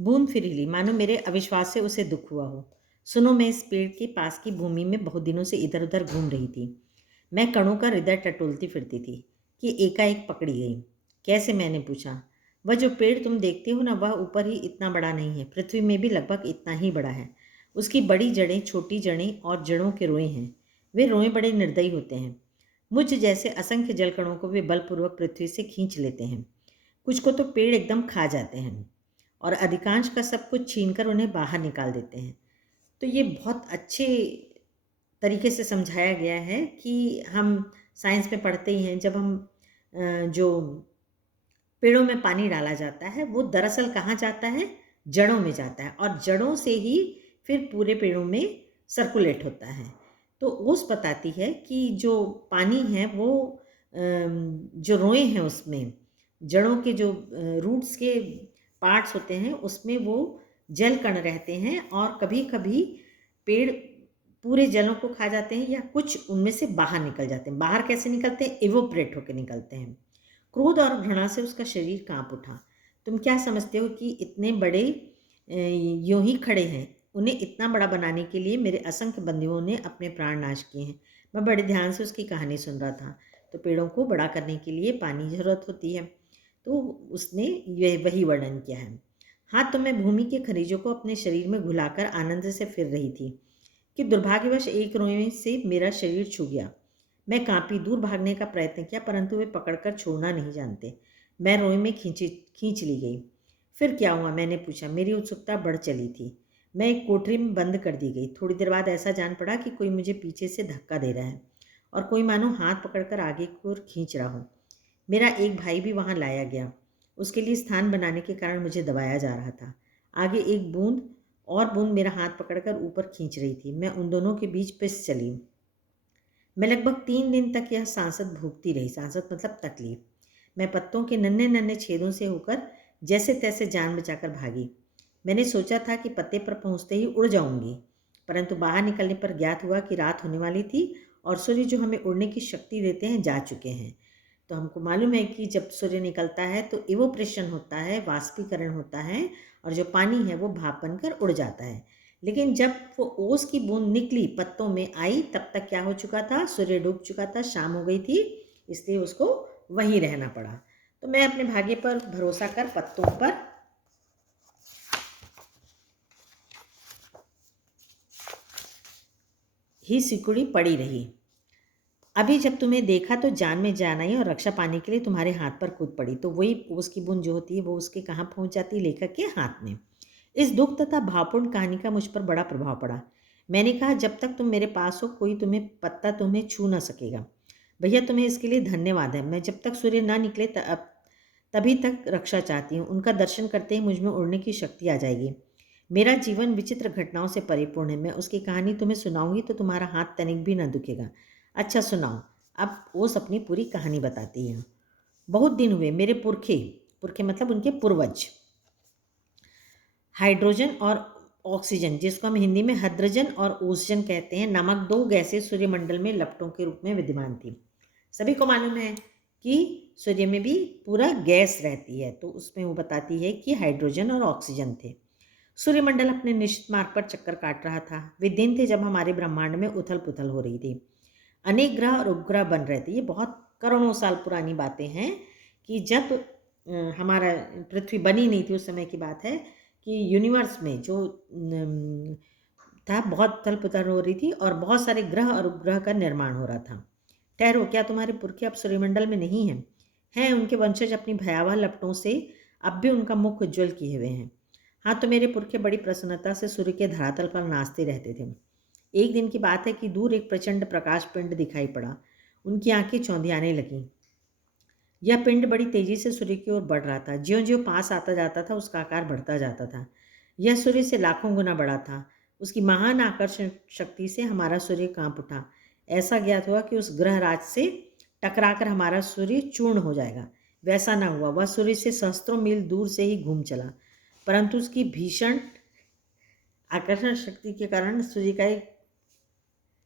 बूंद फिर हिली, मानो मेरे अविश्वास से उसे दुख हुआ हो। सुनो, मैं इस पेड़ के पास की भूमि में बहुत दिनों से इधर उधर घूम रही थी। मैं कणों का हृदय टटोलती फिरती थी कि एकाएक पकड़ी गई। कैसे? मैंने पूछा। वह जो पेड़ तुम देखते हो ना, वह ऊपर ही इतना बड़ा नहीं है, पृथ्वी में भी लगभग इतना ही बड़ा है। उसकी बड़ी जड़ें, छोटी जड़ें और जड़ों के रोए हैं। वे रोए बड़े निर्दयी होते हैं। मुझ जैसे असंख्य जलकणों को वे बलपूर्वक पृथ्वी से खींच लेते हैं। कुछ को तो पेड़ एकदम खा जाते हैं और अधिकांश का सब कुछ छीनकर उन्हें बाहर निकाल देते हैं। तो ये बहुत अच्छे तरीके से समझाया गया है कि हम साइंस में पढ़ते ही हैं, जब हम जो पेड़ों में पानी डाला जाता है वो दरअसल कहाँ जाता है? जड़ों में जाता है और जड़ों से ही फिर पूरे पेड़ों में सर्कुलेट होता है। तो ओस बताती है कि जो पानी है वो जो रोए हैं उसमें जड़ों के जो रूट्स के पार्ट्स होते हैं उसमें वो जल कण रहते हैं और कभी कभी पेड़ पूरे जलों को खा जाते हैं या कुछ उनमें से बाहर निकल जाते हैं। बाहर कैसे निकलते हैं? इवोपरेट होकर निकलते हैं। क्रोध और घृणा से उसका शरीर कांप उठा। तुम क्या समझते हो कि इतने बड़े यूं ही खड़े हैं? उन्हें इतना बड़ा बनाने के लिए मेरे असंख्य बंदियों ने अपने प्राण नाश किए हैं। मैं बड़े ध्यान से उसकी कहानी सुन रहा था। तो पेड़ों को बड़ा करने के लिए पानी की जरूरत होती है, तो उसने यह वही वर्णन किया है। हाँ, तो मैं भूमि के खनिजों को अपने शरीर में घुलाकर आनंद से फिर रही थी कि दुर्भाग्यवश एक रोए से मेरा शरीर छू गया। मैं कांपी, दूर भागने का प्रयत्न किया, परंतु वे पकड़कर छोड़ना नहीं जानते। मैं रोए में खींच ली गई। फिर क्या हुआ? मैंने पूछा। मेरी उत्सुकता बढ़ चली थी। मैं एक कोठरी में बंद कर दी गई। थोड़ी देर बाद ऐसा जान पड़ा कि कोई मुझे पीछे से धक्का दे रहा है और कोई मानो हाथ पकड़कर आगे की ओर खींच रहा हो। मेरा एक भाई भी वहां लाया गया। उसके लिए स्थान बनाने के कारण मुझे दबाया जा रहा था। आगे एक बूंद और बूंद मेरा हाथ पकड़कर ऊपर खींच रही थी। मैं उन दोनों के बीच पिस चली। मैं लगभग 3 दिन तक यह सांसत भोगती रही। सांसत मतलब तकलीफ। मैं पत्तों के नन्हे नन्हे छेदों से होकर जैसे तैसे जान बचाकर भागी। मैंने सोचा था कि पत्ते पर पहुंचते ही उड़ जाऊंगी, परंतु बाहर निकलने पर ज्ञात हुआ कि रात होने वाली थी और सूर्य जो हमें उड़ने की शक्ति देते हैं जा चुके हैं। तो हमको मालूम है कि जब सूर्य निकलता है तो इवोप्रेशन होता है, वाष्पीकरण होता है और जो पानी है वो भाप बनकर उड़ जाता है। लेकिन जब वो ओस की बूंद निकली, पत्तों में आई, तब तक क्या हो चुका था? सूर्य डूब चुका था, शाम हो गई थी, इसलिए उसको वहीं रहना पड़ा। तो मैं अपने भाग्य पर भरोसा कर पत्तों पर ही सिकुड़ी पड़ी रही। अभी जब तुम्हें देखा तो जान में जान आई और रक्षा पाने के लिए तुम्हारे हाथ पर कूद पड़ी। तो वही ओस की बूंद जो होती है वो उसके कहाँ पहुंच जाती है? लेखक के हाथ में। इस दुख तथा भावपूर्ण कहानी का मुझ पर बड़ा प्रभाव पड़ा। मैंने कहा, जब तक तुम मेरे पास हो कोई तुम्हें पत्ता तुम्हें छू ना सकेगा। भैया, तुम्हें इसके लिए धन्यवाद है। मैं जब तक सूर्य ना निकले तभी तक रक्षा चाहती हूँ। उनका दर्शन करते ही मुझ में उड़ने की शक्ति आ जाएगी। मेरा जीवन विचित्र घटनाओं से परिपूर्ण है। मैं उसकी कहानी तुम्हें सुनाऊंगी तो तुम्हारा हाथ तनिक भी ना दुखेगा। अच्छा सुनाओ। अब ओस अपनी पूरी कहानी बताती है। बहुत दिन हुए मेरे पुरखे, पुरखे मतलब उनके पूर्वज, हाइड्रोजन और ऑक्सीजन, जिसको हम हिंदी में हाइड्रोजन और ओजोन कहते हैं, नामक दो गैसें सूर्यमंडल में लपटों के रूप में विद्यमान थी। सभी को मालूम है कि सूर्य में भी पूरा गैस रहती है, तो उसमें वो बताती है कि हाइड्रोजन और ऑक्सीजन थे। सूर्यमंडल अपने निश्चित मार्ग पर चक्कर काट रहा था। वे दिन थे जब हमारे ब्रह्मांड में उथल पुथल हो रही थी। अनेक ग्रह और उपग्रह बन रहे थे। ये बहुत करोड़ों साल पुरानी बातें हैं कि जब हमारा पृथ्वी बनी नहीं थी, उस समय की बात है कि यूनिवर्स में जो था बहुत उथल पुथल हो रही थी और बहुत सारे ग्रह और उपग्रह का निर्माण हो रहा था। ठहरो, क्या तुम्हारे पुरखे अब सूर्यमंडल में नहीं हैं? हैं, उनके वंशज अपनी भयावह लपटों से अब भी उनका मुख उज्ज्वल किए हुए हैं। हाँ, तो मेरे पुरखे बड़ी प्रसन्नता से सूर्य के धरातल पर नाचते रहते थे। एक दिन की बात है कि दूर एक प्रचंड प्रकाश पिंड दिखाई पड़ा। उनकी आंखें चौंधियाने लगीं। यह पिंड बड़ी तेजी से सूर्य की ओर बढ़ रहा था। ज्यों-ज्यों पास आता जाता था उसका आकार बढ़ता जाता था। यह सूर्य से लाखों गुना बड़ा था। उसकी महान आकर्षण शक्ति से हमारा सूर्य कांप उठा। ऐसा ज्ञात हुआ कि उस ग्रहराज से टकराकर हमारा सूर्य चूर्ण हो जाएगा। वैसा न हुआ। वह सूर्य से सहस्त्रों मील दूर से ही घूम चला, परंतु उसकी भीषण आकर्षण शक्ति के कारण सूर्य का एक